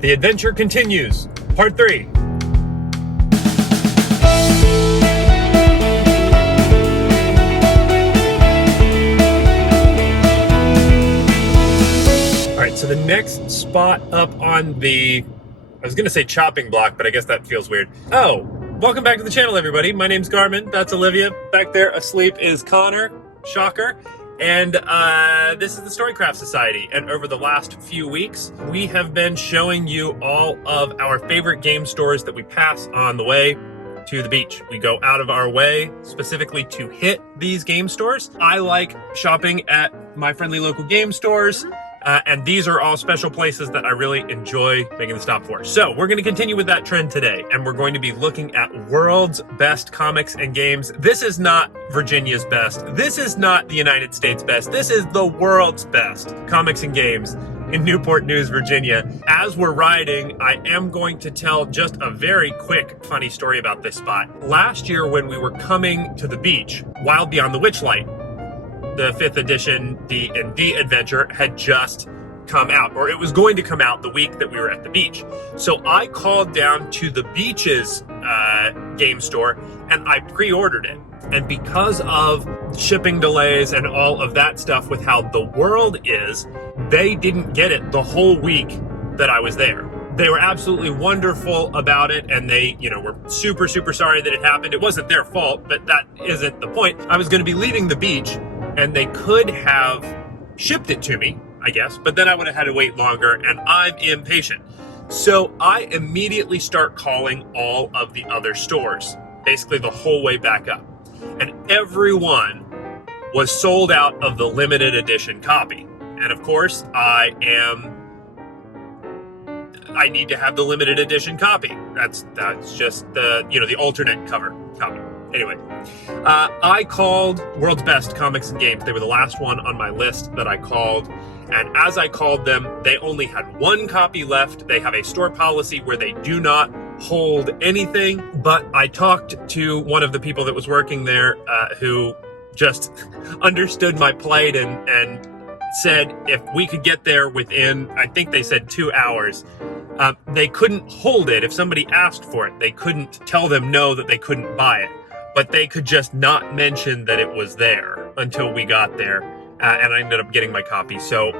The adventure continues. Part 3. All right, so the next spot up on the, I was going to say chopping block, but I guess that feels weird. Oh, welcome back to the channel, everybody. My name's Garmin. That's Olivia. Back there asleep is Connor. Shocker. And this is the Storycraft Society. And over the last few weeks, we have been showing you all of our favorite game stores that we pass on the way to the beach. We go out of our way specifically to hit these game stores. I like shopping at my friendly local game stores. And these are all special places that I really enjoy making the stop for. So we're going to continue with that trend today, and we're going to be looking at world's best comics and games. This is not Virginia's best. This is not the United States best. This is the world's best comics and games in Newport News, Virginia. As we're riding, I am going to tell just a very quick funny story about this spot. Last year when we were coming to the beach, Wild Beyond the Witchlight, the 5th edition D&D adventure had just come out, or it was going to come out the week that we were at the beach. So I called down to the beach's game store and I pre-ordered it. And because of shipping delays and all of that stuff with how the world is, they didn't get it the whole week that I was there. They were absolutely wonderful about it, and they, were super, super sorry that it happened. It wasn't their fault, but that isn't the point. I was going to be leaving the beach, and they could have shipped it to me, I guess, but then I would have had to wait longer, and I'm impatient. So I immediately start calling all of the other stores, basically the whole way back up. And everyone was sold out of the limited edition copy. And of course, I need to have the limited edition copy. That's just the alternate cover copy. Anyway, I called World's Best Comics and Games. They were the last one on my list that I called. And as I called them, they only had one copy left. They have a store policy where they do not hold anything. But I talked to one of the people that was working there who just understood my plight and said if we could get there within, I think they said 2 hours, they couldn't hold it. If somebody asked for it, they couldn't tell them no, that they couldn't buy it. But they could just not mention that it was there until we got there. And I ended up getting my copy. So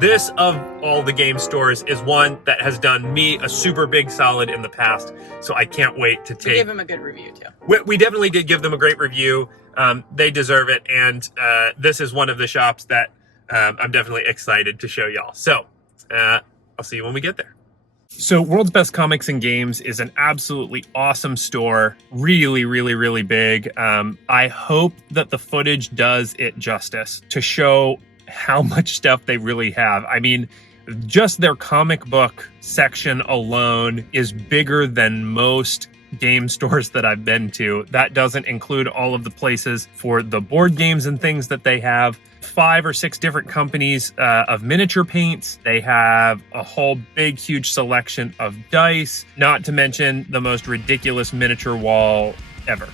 this, of all the game stores, is one that has done me a super big solid in the past. So I can't wait to take... We gave them a good review, too. We definitely did give them a great review. They deserve it. And this is one of the shops that I'm definitely excited to show y'all. So I'll see you when we get there. So World's Best Comics and Games is an absolutely awesome store. Really, really, really big. I hope that the footage does it justice to show how much stuff they really have. I mean, just their comic book section alone is bigger than most game stores that I've been to. That doesn't include all of the places for the board games and things that they have. 5 or 6 different companies of miniature paints. They have a whole big, huge selection of dice, not to mention the most ridiculous miniature wall ever.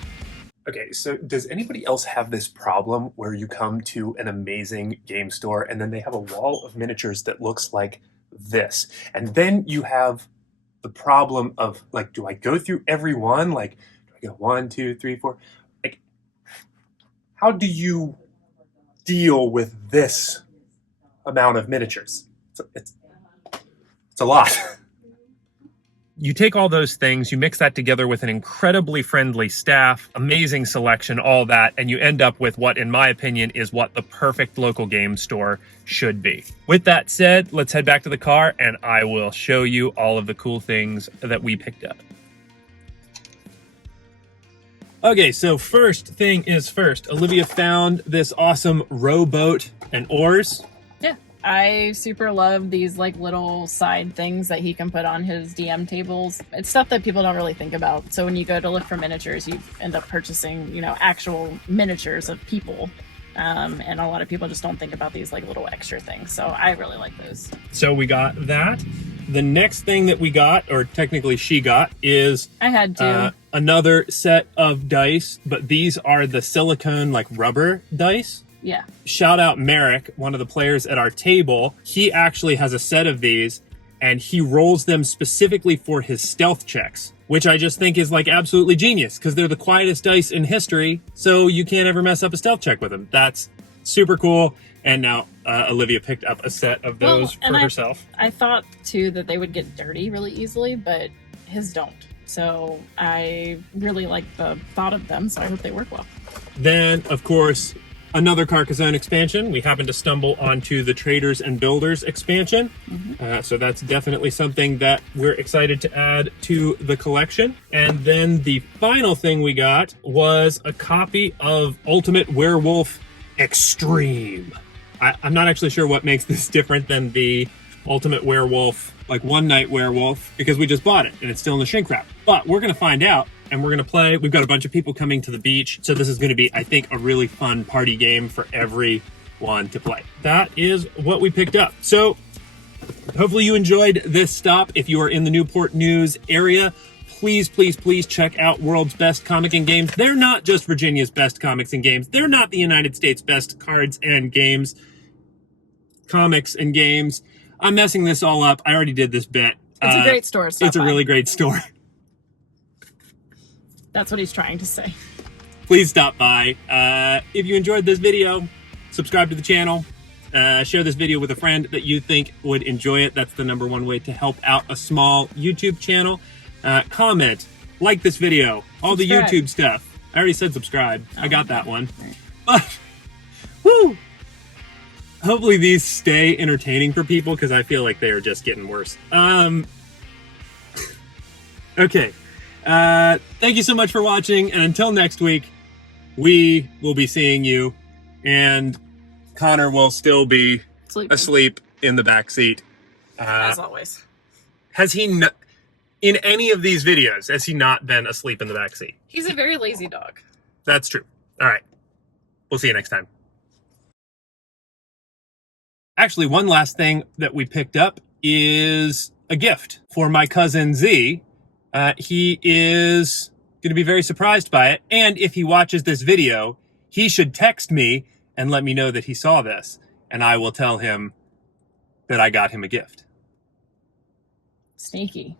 Okay, so does anybody else have this problem where you come to an amazing game store and then they have a wall of miniatures that looks like this? And then you have the problem of, like, do I go through every one? Like, do I go 1, 2, 3, 4? Like, how do you deal with this amount of miniatures? It's a lot. You take all those things, you mix that together with an incredibly friendly staff, amazing selection, all that, and you end up with what, in my opinion, is what the perfect local game store should be. With that said, let's head back to the car and I will show you all of the cool things that we picked up. Okay, so first thing is first. Olivia found this awesome rowboat and oars. Yeah, I super love these like little side things that he can put on his DM tables. It's stuff that people don't really think about. So when you go to look for miniatures, you end up purchasing, actual miniatures of people. And a lot of people just don't think about these like little extra things. So I really like those. So we got that. The next thing that we got, or technically she got, is I had to. Another set of dice, but these are the silicone like rubber dice. Yeah. Shout out Merrick, one of the players at our table. He actually has a set of these, and he rolls them specifically for his stealth checks, which I just think is like absolutely genius because they're the quietest dice in history, so you can't ever mess up a stealth check with them. That's super cool. And now Olivia picked up a set of those for herself. I thought too that they would get dirty really easily, but his don't. So I really like the thought of them, so I hope they work well. Then, of course, another Carcassonne expansion. We happened to stumble onto the Traders and Builders expansion. So that's definitely something that we're excited to add to the collection. And then the final thing we got was a copy of Ultimate Werewolf Extreme. I'm not actually sure what makes this different than the Ultimate Werewolf, like One Night Werewolf, because we just bought it and it's still in the shrink wrap. But we're going to find out and we're going to play. We've got a bunch of people coming to the beach. So this is going to be, I think, a really fun party game for everyone to play. That is what we picked up. So hopefully you enjoyed this stop. If you are in the Newport News area, please, please, please check out World's Best Comic and Games. They're not just Virginia's best comics and games. They're not the United States' best cards and games, comics and games. I'm messing this all up. I already did this bit. It's a great store. It's a really great store. That's what he's trying to say. Please stop by. If you enjoyed this video, subscribe to the channel. Share this video with a friend that you think would enjoy it. That's the #1 way to help out a small YouTube channel. Comment, like this video, all the YouTube stuff. I already said subscribe. I got that one. But, woo! Hopefully these stay entertaining for people because I feel like they are just getting worse. Okay. Thank you so much for watching. And until next week, we will be seeing you. And Connor will still be asleep in the back seat. As always. Has he not, in any of these videos, has he not been asleep in the back seat? He's a very lazy dog. That's true. All right. We'll see you next time. Actually, one last thing that we picked up is a gift for my cousin Z. He is going to be very surprised by it. And if he watches this video, he should text me and let me know that he saw this. And I will tell him that I got him a gift. Sneaky.